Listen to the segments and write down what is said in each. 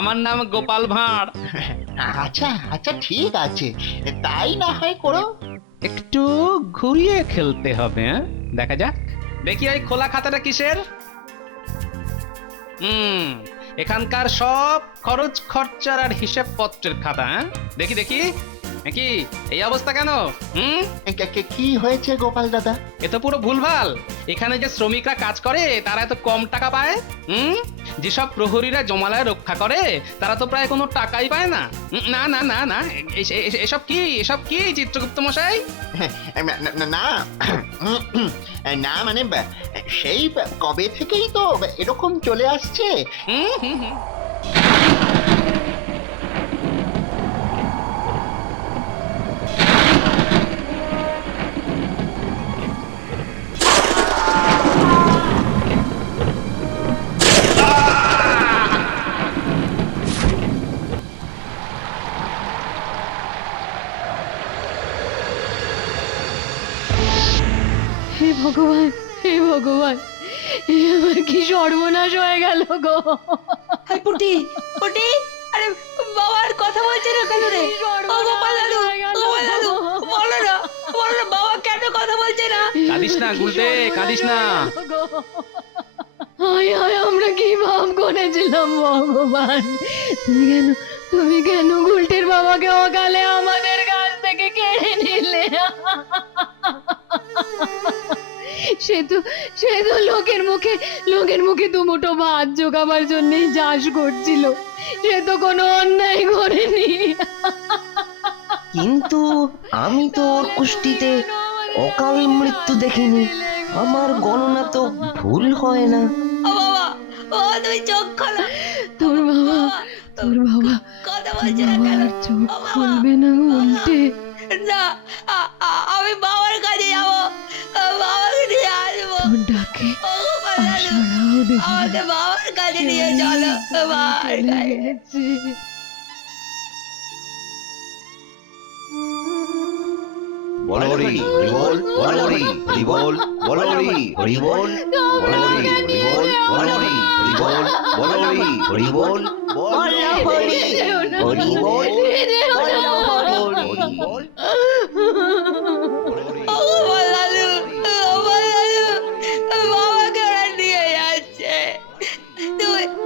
আমার নাম গোপাল ভাঁড়। আচ্ছা আচ্ছা ঠিক আছে, তাই না হয় করো। একটু ঘুরিয়ে খেলতে হবে, হ্যাঁ? দেখা যাক। দেখি ওই খোলা খাতাটা কিসের? হুম, এখানকার সব খরচ খরচার আর হিসেব পত্রের খাতা। হ্যাঁ, দেখি দেখি। কি এই অবস্থা কেন? হুম, কি হয়েছে গোপাল দাদা? এ তো পুরো ভুলভাল। এখানে যে শ্রমিকরা কাজ করে তারা এত কম টাকা পায়। হুম, যেসব প্রহরীরা জমালয় রক্ষা করে তারা তো প্রায় কোনো টাকাই পায় না। না না না না, এসব কি, এসব কি চিত্রগুপ্ত মশাই? না না, না না, মানে সেই কবে থেকেই তো এরকম চলে আসছে। হুম হুম হুম। হে ভগবান, হে ভগবান, এ আমার কি সর্বনাশ হয়ে গেল গো। হাই পুটি, পুটি, আরে বাবার কথা বলছে না কেন রে? ও গোপাল দাদু, গোপাল দাদু, বলো না, বলো না, বাবা কেন কথা বলছে না? কাঁদিস না গুলটে, কাঁদিস না। হায় হায়, আমরা কি ভাব করেছিলাম ভগবান। তুমি কেন গুলটের বাবাকে অকালে আমাদের কাছ থেকে কেড়ে নিলে? সে তো লোকের মুখে দুমুঠো ভাত জোগাবার জন্যই চাষ করছিল। সে তো কোনো অন্যায় করেনি। কিন্তু আমি তো ওর কুষ্টিতে অকাল মৃত্যু দেখিনি। আমার গণনা তো ভুল হয় না। ও বাবা, ও তুমি চোখ খোলো। তোর বাবা কথা বলছে না কেন? আর চোখ ও বাবা, খুলবে না উল্টে। না, আমি বাবার কাছে যাবো, বাবাকে নিয়ে আসবো। তোর ডাকে ও গোপাল দাদু, আশারাও দেখি আমাকে বাবার কাছে নিয়ে চলো, বাবার কাছে। গেছে। বলরি হরিবল, বলরি হরিবল, বলরি হরিবল, বলরি হরিবল, বলরি হরিবল, বলরি হরিবল, বল হরি হরিবল, হরিবল। ও গোপাল দাদু, গোপাল দাদু, বাবাকে ওরা নিয়ে যাচ্ছে।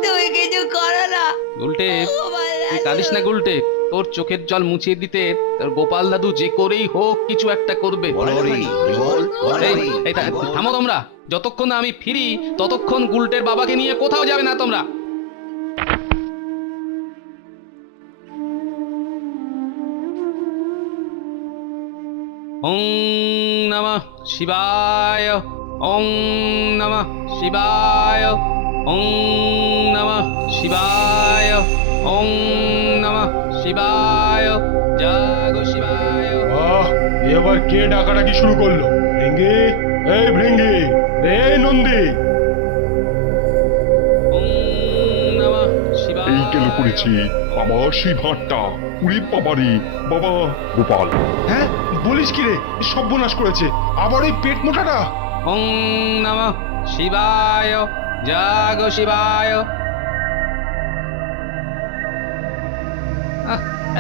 তুমি কিছু করো না গুলটে, গোপাল তুই দাদু। কাঁদিস না গুলটে। তোর চোখের জল মুছিয়ে দিতে তোর গোপাল দাদু যে করেই হোক কিছু একটা করবে। বলরি হরিবল, এই, বলরি এই, হরিবল। থামো তোমরা। যতক্ষণ না আমি ফিরি ততক্ষণ গুলটের বাবাকে নিয়ে কোথাও যাবে না তোমরা। ওং নমঃ শিবায়, ওং নমঃ শিবায়, ওং নমঃ শিবায়, ওং নমঃ শিবায়, জাগো শিবায়। আহ, এবার কে ডাকাডাকি শুরু করলো? ভৃঙ্গি, এই ভৃঙ্গি, রে নন্দী। ওং নমঃ এই শিবায়। গেল করেছি আবার সেই ভাঁটটা, উড়ি বাবারি বাবা। গোপাল, হ্যাঁ, বলিস কি রে? সর্বনাশ করেছে আবার ওই পেট মোটাটা। ওং নমঃ শিবায়, জাগো শিবায়।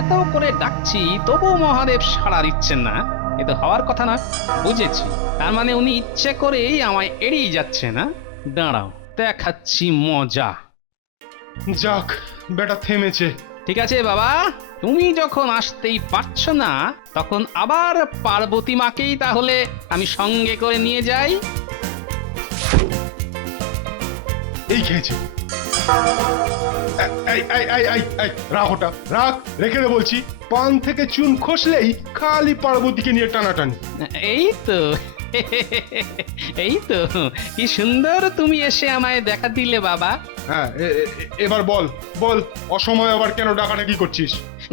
এত করে ডাকছি তবুও মহাদেব সাড়া দিচ্ছেন না। এ তো হওয়ার কথা না। বুঝেছি, তার মানে উনি ইচ্ছে করেই আমায় এড়িয়ে যাচ্ছে না। দাঁড়াও, দেখাচ্ছি মজা। যাক, বেটা থেমেছে। ঠিক আছে বাবা, তুমি যখন আসতেই পারছো না তখন আবার পার্বতী মাকেই তাহলে আমি সঙ্গে করে নিয়ে যাই। এই খেয়েছে। এই এই এই এই এই, রাখ ওটা, রাখ, রেখে দে বলছি। পান থেকে চুন খসলেই খালি পার্বতীকে নিয়ে টানাটানি। এই তো এই তো, কি সুন্দর তুমি এসে আমায় দেখা দিলে বাবা। হ্যাঁ, এবার বল বল, অসময় আবার কেন ডাকাডাকি করছিস?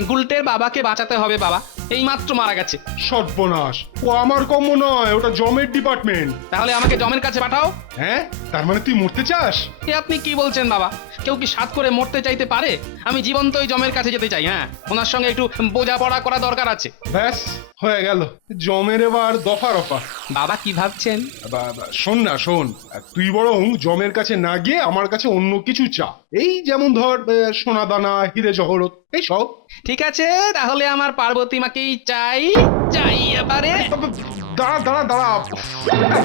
গুলটের বাবাকে বাঁচাতে হবে বাবা, এই মাত্র মারা গেছে। সর্বনাশ, ও আমার কর্ম নয়, ওটা জমের ডিপার্টমেন্ট। তাহলে আমাকে জমের কাছে পাঠাও। হ্যাঁ, তার মানে তুই মরতে চাস? এ আপনি কি বলছেন বাবা? কেউ কি সাত করে মরতে চাইতে পারে? আমি জীবন্ত ওই জমের কাছে যেতে চাই। হ্যাঁ, ওনার সঙ্গে একটু বোঝাপড়া করা দরকার আছে। ব্যাস, হয়ে গেল। জমের এবার দফা রফা। বাবা কি ভাবছেন? শোন না শোন, তুই বরং জমের কাছে না গিয়ে আমার কাছে অন্য কিছু চা। এই যেমন ধর সোনা দানা, হিরে জহরত, এই সব। ঠিক আছে, তাহলে আমার পার্বতী মাকেই চাই। চাই এবারে। দাঁড়া দাঁড়া দাঁড়া,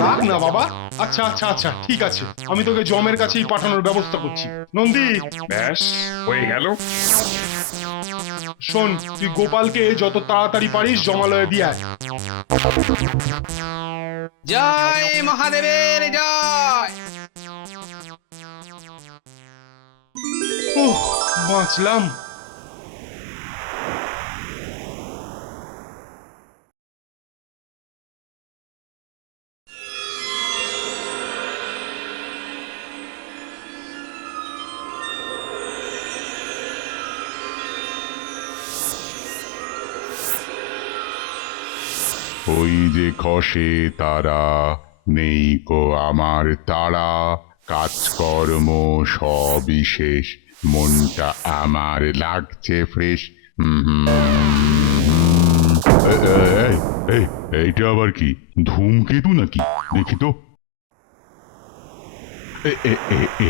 রাখ না বাবা। আচ্ছা আচ্ছা আচ্ছা, ঠিক আছে, আমি তোকে জমের কাছেই পাঠানোর ব্যবস্থা করছি। নন্দী, ব্যাস হয়ে গেল। শোন, তুই গোপালকে যত তাড়াতাড়ি পারিস জমালয়ে দিয়ে আয়। জয় মহাদেবের জয়। উহ, বাঁচলাম। ওই যে খসে তারা, নেই কো আমার তারা, কাজকর্ম সবই শেষ, মনটা আমার লাগছে ফ্রেশ। এইটা আবার কি, ধূমকেতু নাকি? দেখি তো।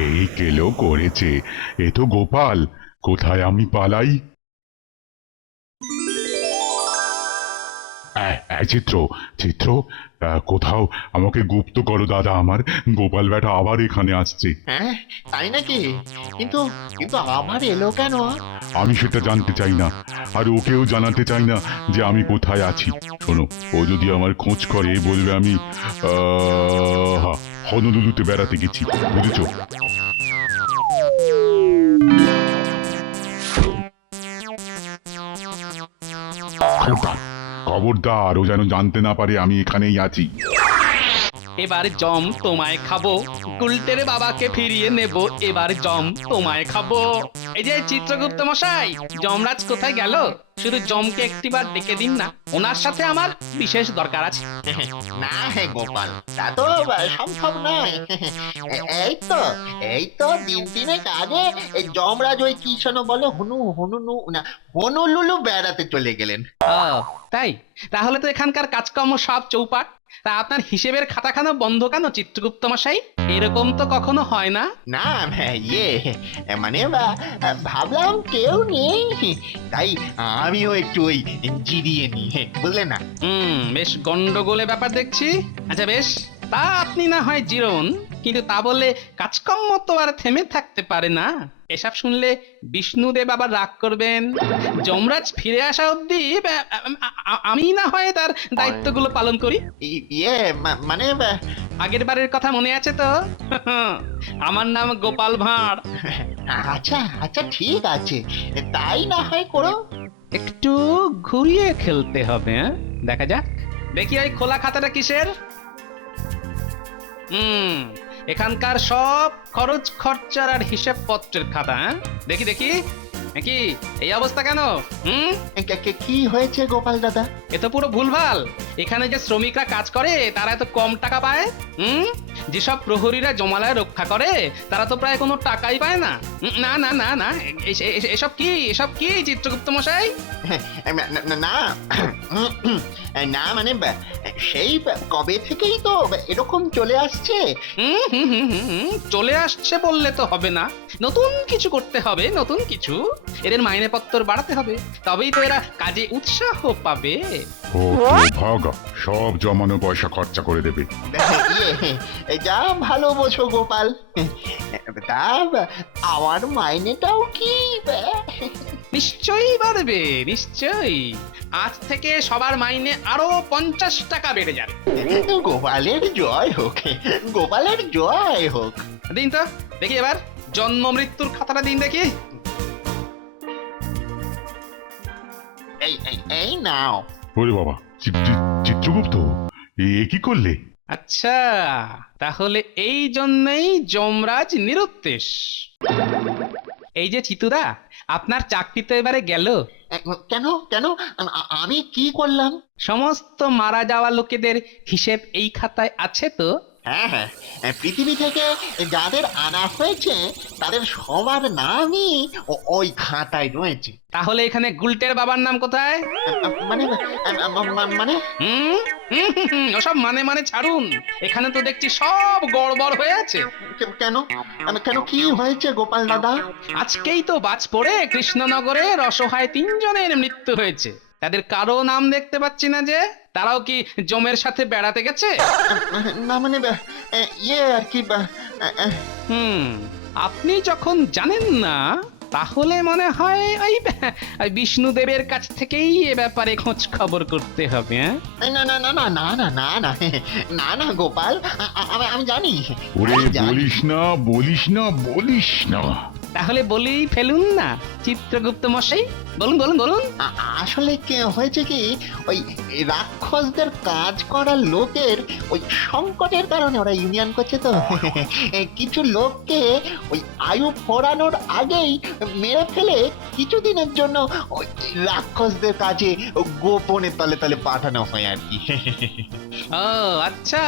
এই কেলো করেছে, এ তো গোপাল। কোথায় আমি পালাই? চিত্র, চিত্র, কোথাও আমাকে গুপ্ত করো দাদা, আমার গোপাল বেটা আবার এখানে আসছে। হ্যাঁ, তাই নাকি? কিন্তু কিন্তু আবার এলো কেন? আমি সেটা জানতে চাই না, আর ওকেও জানাতে চাই না যে আমি কোথায় আছি। শোনো, ও যদি আমার খোঁজ করে বলবে আমি হনলুলুতে বেড়াতে গেছি, বুঝেছো? খবরদার, ও যেন জানতে না পারে আমি এখানেই আছি। এবার জম তোমায় খাবো, গুলটের বাবাকে ফিরিয়ে নেব। এবার জম তোমায় খাবো। এই যে চিত্রগুপ্ত মশাই, যমরাজ কোথায় গেল? শুধু জমকে একটিবার ডেকে দিন না, ওনার সাথে আমার বিশেষ দরকার আছে। না হে গোপাল, তা তো সম্ভব নয়। এই তো দিন তিনেক আগে এই যমরাজ ওই কি শোনো বলে হনুলুলু বেড়াতে চলে গেলেন। ও তাই? তাহলে তো এখানকার কাজকর্ম সব চৌপাট। তা আপনার হিসেবের খাতাখানা বন্ধ কেন চিত্রগুপ্ত মশাই? এরকম তো কখনো হয় না। না মানে ভাবলাম কেউ নেই, তাই আমিও একটু ওই জিরিয়ে নি, বুঝলে না? বেশ গন্ডগোলে ব্যাপার দেখছি। আচ্ছা বেশ, তা আপনি না হয় জিরোন, কিন্তু তা বলে কাজকর্ম তো আর থেমে থাকতে পারে না। এসব শুনলে বিষ্ণুদেব আবার রাগ করবেন। যমরাজ ফিরে আসা অবধি আমি না হয় তার দায়িত্বগুলো পালন করি। মানে আগের বারের কথা মনে আছে তো? আমার নাম গোপাল ভাঁড়। আচ্ছা আচ্ছা, ঠিক আছে, তাই না হয় করো। একটু ঘুরিয়ে খেলতে হবে, দেখা যাক। দেখি ওই খোলা খাতাটা কিসের? এখানকার সব খরচ খরচার আর হিসেব পত্রের খাতা। দেখি দেখি কি এই অবস্থা কেন? কি হয়েছে গোপাল দাদা? এ তো পুরো ভুলভাল। এখানে যে শ্রমিকরা কাজ করে তারা এত কম টাকা পায়। যেসব প্রহরীরা জমালয় রক্ষা করে তারা তো প্রায় কোনো টাকাই পায় না। না না না না, এসব কি চিত্রগুপ্ত মশাই? না না, মানে সেই কবে থেকেই তো এরকম চলে আসছে। চলে আসছে বললে তো হবে না, নতুন কিছু করতে হবে, নতুন কিছু। এদের মাইনে পত্র বাড়াতে হবে, তবেই তো এরা কাজে উৎসাহ পাবে। ও ভাগা, সব জমানো পয়সা খরচা করে দেবে। যা ভালো বোঝো গোপাল। তা আমার মাইনেটাও কি? নিশ্চয়ই বাড়বে, নিশ্চয়ই। আজ থেকে সবার মাইনে আরো 50 টাকা বেড়ে যাবে। গোপালের জয় হোক, গোপালের জয় হোক। দিন তো দেখি, এবার জন্ম মৃত্যুর খাতাটা দিন দেখি। এই নাও। ওরে বাবা, চিত্রগুপ্ত, এ কি করলে? আচ্ছা, তাহলে এই জন্যই যমরাজ নিরুদ্দেশ। এই যে চিতুদা, আপনার চাকরি তো এবারে গেল। কেন কেন, আমি কি করলাম? সমস্ত মারা যাওয়া লোকেদের হিসেব এই খাতায় আছে তো? হ্যাঁ হ্যাঁ, পৃথিবী থেকে যাদের আনা হয়েছে তাদের সবার নামই ওই খাতায় রয়েছে। তাহলে এখানে গুলটের বাবার নাম কোথায়? মানে মানে হুম হুম, হুম, হুম, ওসব মানে মানে ছাড়ুন। এখানে তো দেখছি সব গড়বড় হয়ে আছে। কেন কেন কি হয়েছে গোপাল দাদা? আজকেই তো বাজ পড়ে কৃষ্ণনগরের অসহায় 3 জনের মৃত্যু হয়েছে। তাদের কারো নাম দেখতে পাচ্ছি না যে। তারাও কি জমের সাথে বেড়াতে গেছে? না মানে ইয়ে আর কি হুম, আপনি যখন জানেন না তাহলে মনে হয় ওই বিষ্ণুদেবের কাছ থেকেই এ ব্যাপারে খোঁজ খবর করতে হবে। না না না না না না না না না না গোপাল, আমি জানি। ওরে আমি জানি। বলিস না তাহলে বলেই ফেলুন না চিত্রগুপ্ত মশাই, বলুন বলুন বলুন। আসলে কি হয়েছে কি, ওই রাক্ষসদের কাজ করার লোকের ওই সংকটের কারণে ওরা ইউনিয়ন করছে তো কিছু লোককে ওই আয়ু ফোরানোর আগেই মেরে ফেলে কিছুদিনের জন্য ওই রাক্ষসদের কাছে গোপনে তলে তলে পাঠানো হয় আর কি ও আচ্ছা,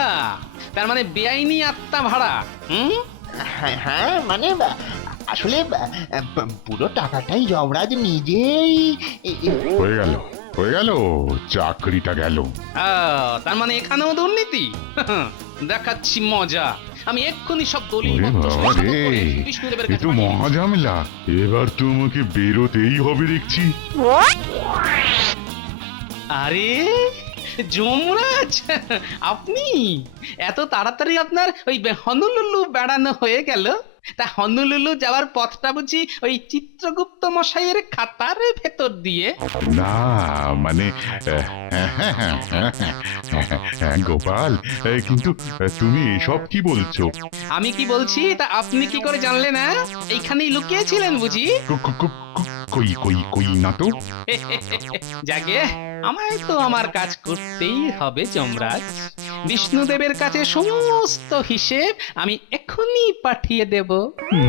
তার মানে বেআইনি আত্মা ভাড়া। হুম, হ্যাঁ মানে আসলে পুরো টাকাটাই যমরাজ নিজেই হয়ে গেল চাকরিটা গেল। তার মানে এখানেও দুর্নীতি। দেখাচ্ছি মজা। আমি এক্ষুনি সব দলিল ওরে পত্র বাবা সংগ্রহ রে, করে বিষ্ণুদেবের এ কাছে তো পাঠিয়ে মহা ঝামেলা। এবার তো আমাকে বেরোতেই হবে দেখছি। আরে যমরাজ, আপনি এত তাড়াতাড়ি আপনার ওই হনুলুলু বেড়ানো হয়ে গেল? তা হনুলুলু যাওয়ার পথটা বুঝি ওই চিত্রগুপ্ত মশাইয়ের খাতার ভেতর দিয়ে? না মানে গোপাল, কিন্তু তুমি এসব কি বলছো? আমি কি বলছি তা আপনি কি করে জানলেন? না এইখানেই লুকিয়েছিলেন বুঝি? কই না তো। যাকে আমায় তো আমার কাজ করতেই হবে যমরাজ। বিষ্ণুদেবের কাছে সমস্ত হিসেব আমি এক্ষুনি পাঠিয়ে দেব।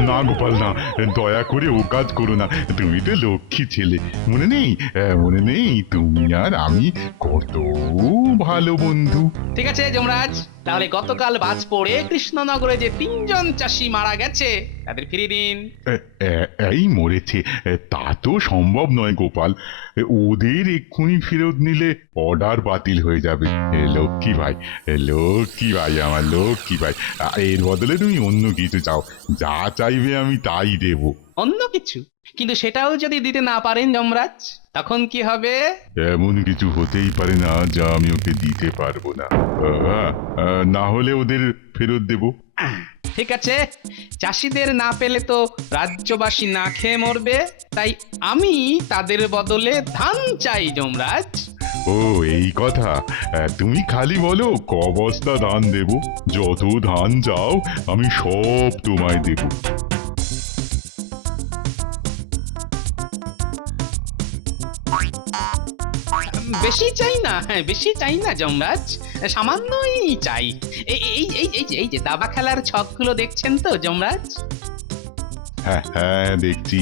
না গোপাল না, দয়া করে ও কাজ করো না। তুমি তো লক্ষ্মী ছেলে, মনে নেই তুমি আর আমি কত ভালো বন্ধু। ঠিক আছে যমরাজ, তাহলে গতকাল বাজ পড়ে কৃষ্ণনগরে যে 3 জন চাষি মারা গেছে তাদের ফিরিয়ে দিন। এই মরেছে তা তো সম্ভব নয় গোপাল। ওদের এক্ষুনি ফেরত নিলে অর্ডার বাতিল হয়ে যাবে। লক্ষ্মী ভাই আমার লক্ষ্মী ভাই, এর বদলে তুমি অন্য কিছু চাও, যা চাইবে আমি তাই দেব। অন্য কিছু? কিন্তু সেটাও যদি দিতে না পারেন যমরাজ, তখন কি হবে? এমন কিছু হতেই পারে না যা আমি ওকে দিতে পারবো না। না হলে ওদের ফেরত দেব। ঠিক আছে, চাষিদের না পেলে তো রাজ্যবাসী না খেয়ে মরবে, তাই আমি তাদের বদলে ধান চাই যমরাজ। ও এই কথা, তুমি খালি বলো ক বস্তা ধান দেব, যত ধান চাও আমি সব তোমায় দেব। বেশি চাই না, হ্যাঁ বেশি চাই না যমরাজ, সামান্যই চাই। এই যে দাবা খেলার ছকগুলো দেখছেন তো যমরাজ? হ্যাঁ দেখছি।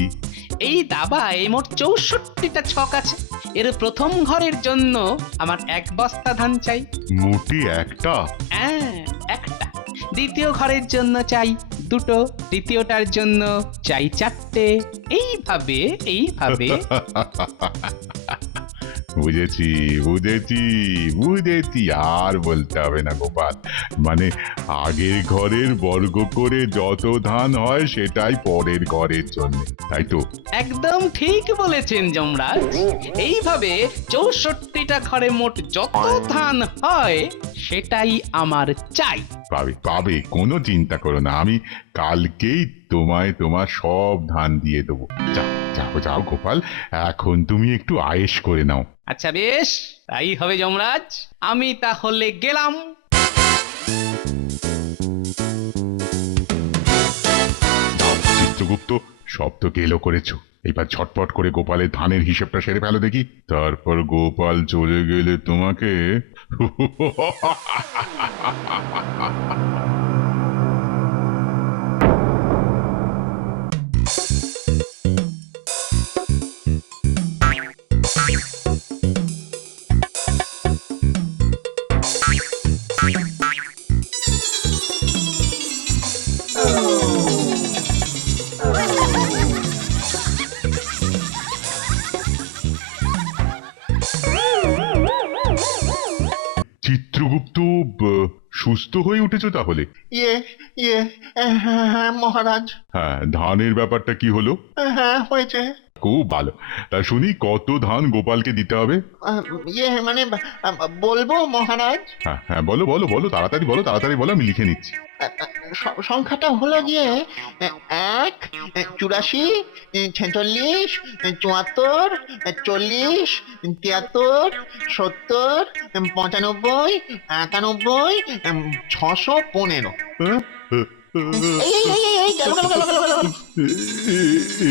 এই দাবায় মোট 64টা ছক আছে। এর প্রথম ঘরের জন্য আমার 1 বস্তা ধান চাই। মোটে একটা? হ্যাঁ একটা। দ্বিতীয় ঘরের জন্য চাই 2টো, তৃতীয়টার জন্য চাই 4টে। এইভাবে বুঝেছি, আর বলতে হবে না গোপাল। মানে আগের ঘরের বর্গ করে যত ধান হয় সেটাই পরের ঘরের জন্য, তাই তো? একদম ঠিক বলেছেন যমরাজ। এইভাবে 64টা ঘরে মোট যত ধান হয় সেটাই আমার চাই। পাবে, কোনো চিন্তা করো না, আমি কালকেই তোমায় তোমার সব ধান দিয়ে দেবো। যাও গোপাল, এখন তুমি একটু আয়েশ করে নাও। আচ্ছা বেশ, তাই হবে যমরাজ, আমি তাহলে গেলাম। চিত্রগুপ্ত, সব তো গেলো করেছো, এবার ঝটপট করে গোপালের ধানের হিসেবটা সেরে ফেলো দেখি, তারপর গোপাল চলে গেলে তোমাকে চিত্রগুপ্ত সুস্থ হয়ে উঠেছো তাহলে? ইয়ে ইয়ে হ্যাঁ মহারাজ, হ্যাঁ, ধানের ব্যাপারটা কি হলো? হ্যাঁ হয়েছে। খুব ভালো। তা শুনি কত ধান গোপালকে দিতে হবে? ইয়ে মানে বলবো মহারাজ, হ্যাঁ হ্যাঁ, বলো বলো বলো, তাড়াতাড়ি বলো, তাড়াতাড়ি বলো, আমি লিখে নিচ্ছি। সংখ্যাটা হলো গিয়ে 1, 84, 46, 74, 40, 73, 70, 95, 91, 615। হ্যাঁ? এই গেল গেল গেল গেল গেল।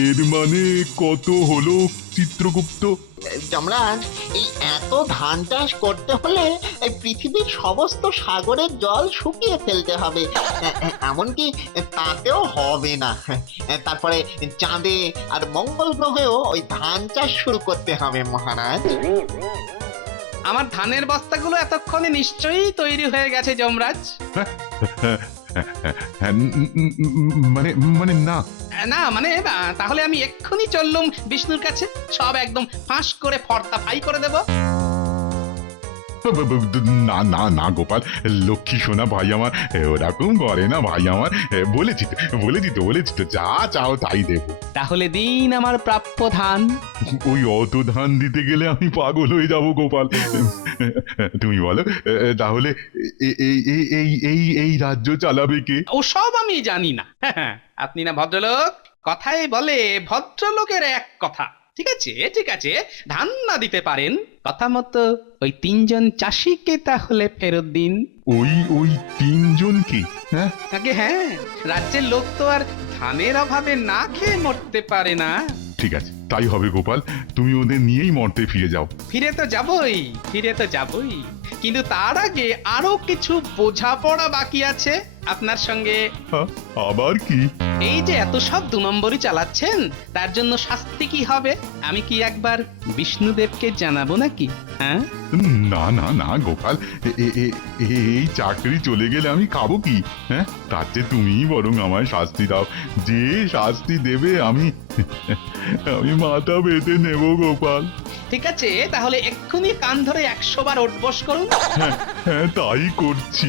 এর মানে কত হলো চিত্রগুপ্ত? যমরাজ, এই এত ধান চাষ করতে হলে এই পৃথিবীর সমস্ত সাগরের জল শুকিয়ে ফেলতে হবে, এমনকি তাতেও হবে না। তারপরে চাঁদে আর মঙ্গল গ্রহেও ওই ধান চাষ শুরু করতে হবে মহারাজ। আমার ধানের বস্তাগুলো এতক্ষণে নিশ্চয়ই তৈরি হয়ে গেছে যমরাজ। হ্যাঁ, মানে মানে না, না মানে তাহলে আমি এক্ষুনি চললুম বিষ্ণুর কাছে, সব একদম ফাঁস করে ফর্দা ফাই করে দেব। না না না গোপাল, লক্ষ্মী সোনা ভাই আমার, ওরকম করে না ভাই আমার। বলেছি তো যা চাও তাই দেবো। তাহলে দিন আমার প্রাপ্য ধান। ওই অত ধান দিতে গেলে আমি পাগল হয়ে যাব গোপাল। তুমি বলো তাহলে এই রাজ্য চালাবে কে? ওসব আমি জানি না। আপনি না ভদ্রলোক, কথাই বলে ভদ্রলোকের এক কথা। ঠিক আছে ঠিক আছে, ধান না দিতে পারেন, কথা মতো ওই 3 জন চাষিকে তাহলে ফেরত দিন। ওই 3 জন কি? হ্যাঁ আগে হ্যাঁ, রাজ্যের লোক তো আর ধানের অভাবে না খেয়ে মরতে পারে না। ঠিক আছে, তাই হবে গোপাল, তুমি ওদের নিয়েই মর্তে ফিরে যাও। ফিরে তো যাবই, কিন্তু তার আগে আরো কিছু বোঝাপড়া বাকি আছে আপনার সঙ্গে। আবার কি? এই যে এত সব 2 নম্বরই চালাচ্ছেন, তার জন্য শাস্তি কি হবে আমি কি একবার বিষ্ণুদেবকে জানাবো নাকি? হ্যাঁ না না না গোপাল, এই চাকরি চলে গেলে আমি খাবো কি? হ্যাঁ, তার চেয়ে তুমিই বরং আমায় শাস্তি দাও। যে শাস্তি দেবে আমি মাথা বেঁধে নেব গোপাল। ঠিক আছে, তাহলে এক্ষুনি কান ধরে 100 বার ওঠবস করুন। হ্যাঁ তাই করছি।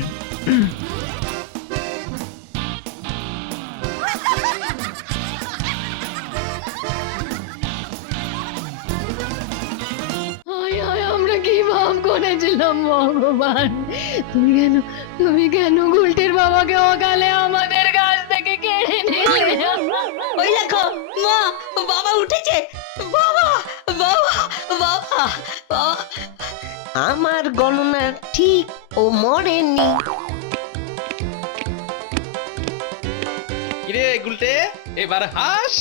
হায় হায়, আমরা কি ভাব করেছিলাম ভগবান! তুমি কেন গুলটির বাবাকে অকালে আমাদের কাছ থেকে কেড়ে নিলে? ওই দেখো মা, বাবা উঠেছে। বাবা বাবা বাবা বাবা। আমার গণনা ঠিক, ও মরেনি। কিরে গুলটে, এবার হাস।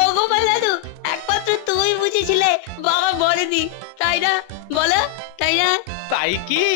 ও গোপাল দাদু, একমাত্র তুমি বুঝেছিলে বাবা মরেনি, তাই না? বলো, তাই না? তাই কি?